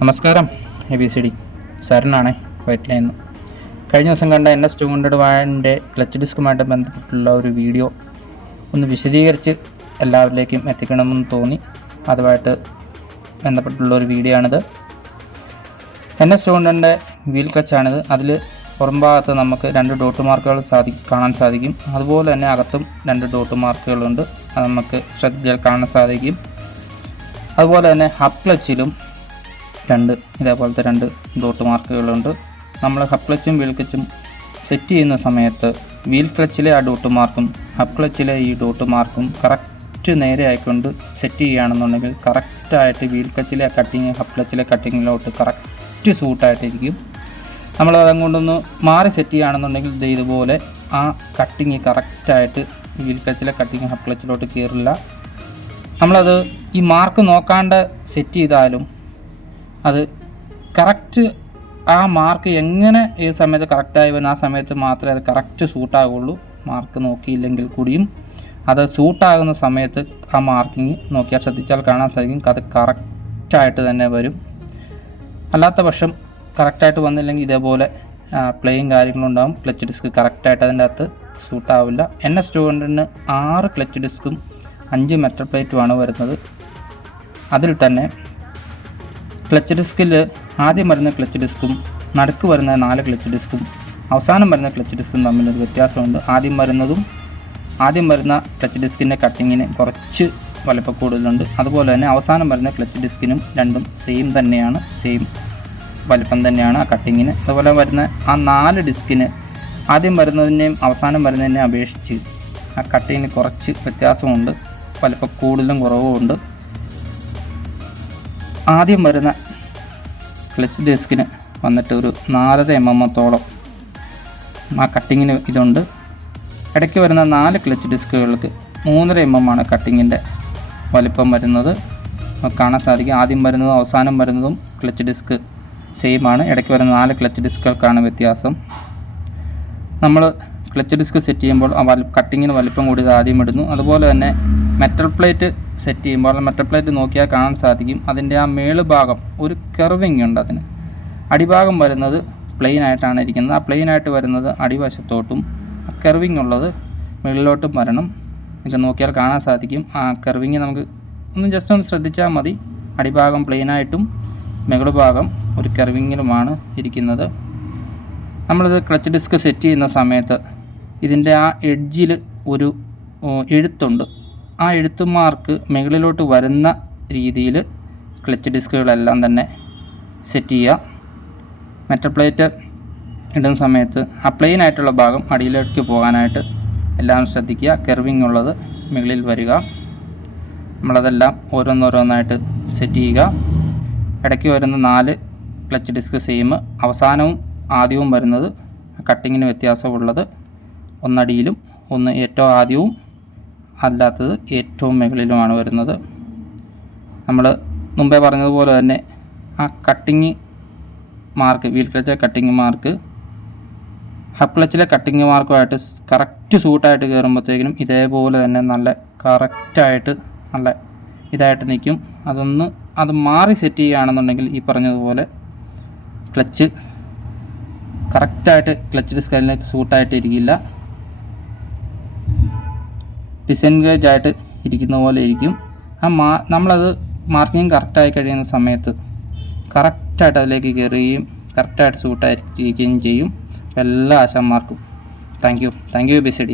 നമസ്കാരം. ABCD സാറിനാണ് വൈറ്റിൽ നിന്ന്. കഴിഞ്ഞ ദിവസം കണ്ട NS200 ക്ലച്ച് ഡിസ്കുമായിട്ട് ബന്ധപ്പെട്ടുള്ള ഒരു വീഡിയോ ഒന്ന് വിശദീകരിച്ച് എല്ലാവരിലേക്കും എത്തിക്കണമെന്ന് തോന്നി. അതുമായിട്ട് ബന്ധപ്പെട്ടുള്ള ഒരു വീഡിയോ ആണിത്. NS200 wheel ക്ലച്ചാണിത്. അതിൽ പുറംഭാഗത്ത് നമുക്ക് 2 ഡോട്ട് മാർക്കുകൾ കാണാൻ സാധിക്കും. അതുപോലെ തന്നെ അകത്തും 2 ഡോട്ട് മാർക്കുകളുണ്ട്. അത് നമുക്ക് ശ്രദ്ധിച്ചാൽ കാണാൻ സാധിക്കും. അതുപോലെ തന്നെ ഹബ് ക്ലച്ചിലും ഇതേപോലത്തെ 2 ഡോട്ട് മാർക്കുകളുണ്ട്. നമ്മൾ ഹബ് ക്ലച്ചും വീൽ ക്ലച്ചും സെറ്റ് ചെയ്യുന്ന സമയത്ത് വീൽ ക്ലച്ചിലെ ആ ഡോട്ട് മാർക്കും ഹബ് ക്ലച്ചിലെ ഈ ഡോട്ട് മാർക്കും കറക്റ്റ് നേരെ ആയിക്കൊണ്ട് സെറ്റ് ചെയ്യുകയാണെന്നുണ്ടെങ്കിൽ കറക്റ്റായിട്ട് വീൽ ക്ലച്ചിലെ കട്ടിങ് ഹബ് ക്ലച്ചിലെ കട്ടിങ്ങിലോട്ട് കറക്റ്റ് സൂട്ടായിട്ടിരിക്കും. നമ്മൾ അതുകൊണ്ടൊന്ന് മാറി സെറ്റ് ചെയ്യുകയാണെന്നുണ്ടെങ്കിൽ ഇതുപോലെ ആ കട്ടിങ് കറക്റ്റായിട്ട് വീൽ ക്ലച്ചിലെ കട്ടിങ് ഹബ് ക്ലച്ചിലോട്ട് കയറില്ല. നമ്മളത് ഈ മാർക്ക് നോക്കാണ്ട് സെറ്റ് ചെയ്താലും അത് കറക്റ്റ് ആ മാർക്ക് എങ്ങനെ ഏത് സമയത്ത് കറക്റ്റായി വരുന്ന ആ സമയത്ത് മാത്രമേ അത് കറക്റ്റ് സൂട്ടാകുള്ളൂ. മാർക്ക് നോക്കിയില്ലെങ്കിൽ കൂടിയും അത് സൂട്ടാകുന്ന സമയത്ത് ആ മാർക്കിങ് നോക്കിയാൽ ശ്രദ്ധിച്ചാൽ കാണാൻ സാധിക്കും. അത് കറക്റ്റായിട്ട് തന്നെ വരും. അല്ലാത്ത പക്ഷം കറക്റ്റായിട്ട് വന്നില്ലെങ്കിൽ ഇതേപോലെ പ്ലേയും കാര്യങ്ങളുണ്ടാകും. ക്ലച്ച് ഡിസ്ക് കറക്റ്റായിട്ട് അതിൻ്റെ അകത്ത് സൂട്ടാവില്ല. NS200 6 ക്ലച്ച് ഡിസ്കും 5 മെറ്റൽ പ്ലേറ്റുമാണ് വരുന്നത്. അതിൽ തന്നെ ക്ലച്ച് ഡിസ്കിൽ ആദ്യം വരുന്ന ക്ലച്ച് ഡിസ്കും നടുക്ക് വരുന്ന 4 ക്ലച്ച് ഡിസ്കും അവസാനം വരുന്ന ക്ലച്ച് ഡിസ്കും തമ്മിലൊരു വ്യത്യാസമുണ്ട്. ആദ്യം വരുന്ന ക്ലച്ച് ഡിസ്കിൻ്റെ കട്ടിങ്ങിന് കുറച്ച് വലിപ്പം കൂടുതലുണ്ട്. അതുപോലെ തന്നെ അവസാനം വരുന്ന ക്ലച്ച് ഡിസ്കിനും രണ്ടും സെയിം വലിപ്പം തന്നെയാണ് ആ കട്ടിങ്ങിന്. അതുപോലെ വരുന്ന ആ 4 ഡിസ്കിന് ആദ്യം വരുന്നതിനെയും അവസാനം വരുന്നതിനെയും അപേക്ഷിച്ച് ആ കട്ടിങ്ങിന് കുറച്ച് വ്യത്യാസമുണ്ട്. വലിപ്പം കൂടുതലും കുറവുമുണ്ട്. ആദ്യം വരുന്ന ക്ലച്ച് ഡിസ്കിന് വന്നിട്ട് ഒരു 4.5 mm ആ കട്ടിങ്ങിന് ഇതുണ്ട്. ഇടയ്ക്ക് വരുന്ന 4 ക്ലച്ച് ഡിസ്കുകൾക്ക് 3.5 mm ആണ് കട്ടിങ്ങിൻ്റെ വലിപ്പം വരുന്നത്. കാണാൻ സാധിക്കും. ആദ്യം വരുന്നതും അവസാനം വരുന്നതും ക്ലച്ച് ഡിസ്ക് സെയിമാണ്. ഇടയ്ക്ക് വരുന്ന 4 ക്ലച്ച് ഡിസ്കുകൾക്കാണ് വ്യത്യാസം. നമ്മൾ ക്ലച്ച് ഡിസ്ക് സെറ്റ് ചെയ്യുമ്പോൾ ആ കട്ടിങ്ങിന് വലിപ്പം കൂടിയത് ആദ്യം ഇടുന്നു. അതുപോലെ തന്നെ മെറ്റൽ പ്ലേറ്റ് സെറ്റ് ചെയ്യുമ്പോൾ മെറ്റൽ പ്ലേറ്റ് നോക്കിയാൽ കാണാൻ സാധിക്കും. അതിൻ്റെ ആ മേളുഭാഗം ഒരു കെർവിങ് ഉണ്ട്. അതിന് അടിഭാഗം വരുന്നത് പ്ലെയിൻ ആയിട്ടാണ് ഇരിക്കുന്നത്. ആ പ്ലെയിൻ ആയിട്ട് വരുന്നത് അടിവശത്തോട്ടും കെർവിങ് ഉള്ളത് മുകളിലോട്ടും വരണം. ഇത് നോക്കിയാൽ കാണാൻ സാധിക്കും. ആ കെർവിങ് നമുക്ക് ജസ്റ്റ് ഒന്ന് ശ്രദ്ധിച്ചാൽ മതി. അടിഭാഗം പ്ലെയിനായിട്ടും മുകൾ ഭാഗം ഒരു കെർവിങ്ങിലുമാണ് ഇരിക്കുന്നത്. നമ്മളിത് ക്ലച്ച് ഡിസ്ക് സെറ്റ് ചെയ്യുന്ന സമയത്ത് ഇതിൻ്റെ ആ എഡ്ജിൽ ഒരു എഴുത്തുണ്ട്. ആ എഴുത്ത് മാർക്ക് മുകളിലോട്ട് വരുന്ന രീതിയിൽ ക്ലച്ച് ഡിസ്കുകളെല്ലാം തന്നെ സെറ്റ് ചെയ്യുക. മെറ്റൽ പ്ലേറ്റ് ഇടുന്ന സമയത്ത് ആ പ്ലെയിൻ ആയിട്ടുള്ള ഭാഗം അടിയിലേക്ക് പോകാനായിട്ട് എല്ലാം ശ്രദ്ധിക്കുക. കെർവിങ് ഉള്ളത് മുകളിൽ വരിക. നമ്മളതെല്ലാം ഓരോന്നോരോന്നായിട്ട് സെറ്റ് ചെയ്യുക. ഇടയ്ക്ക് വരുന്ന 4 ക്ലച്ച് ഡിസ്ക് സെയിം. അവസാനവും ആദ്യവും വരുന്നത് കട്ടിങ്ങിന് വ്യത്യാസമുള്ളത് ഒന്നടിയിലും ഒന്ന് ഏറ്റവും ആദ്യവും അല്ലാത്തത് ഏറ്റവും മുകളിലുമാണ് വരുന്നത്. നമ്മൾ മുമ്പേ പറഞ്ഞതുപോലെ തന്നെ ആ കട്ടിങ് മാർക്ക് വീൽ ക്ലച്ചിലെ കട്ടിങ് മാർക്ക് ഹബ് ക്ലച്ചിലെ കട്ടിങ് മാർക്കുമായിട്ട് കറക്റ്റ് സൂട്ടായിട്ട് കയറുമ്പോഴത്തേക്കിനും ഇതേപോലെ തന്നെ നല്ല കറക്റ്റായിട്ട് നല്ല ഇതായിട്ട് നിൽക്കും. അത് മാറി സെറ്റ് ചെയ്യുകയാണെന്നുണ്ടെങ്കിൽ ഈ പറഞ്ഞതുപോലെ ക്ലച്ച് കറക്റ്റായിട്ട് ക്ലച്ച് ഡിസ്ക് അതിലേക്ക് സൂട്ടായിട്ടിരിക്കില്ല. ഡിസെൻഗേജ് ആയിട്ട് ഇരിക്കുന്ന പോലെ ഇരിക്കും. നമ്മളത് മാർക്കിങ് കറക്റ്റായി കഴിയുന്ന സമയത്ത് കറക്റ്റായിട്ട് അതിലേക്ക് കയറുകയും കറക്റ്റായിട്ട് സൂട്ടായിരിക്കുകയും ചെയ്യും. എല്ലാ ആശാന്മാർക്കും താങ്ക് യു ABCD.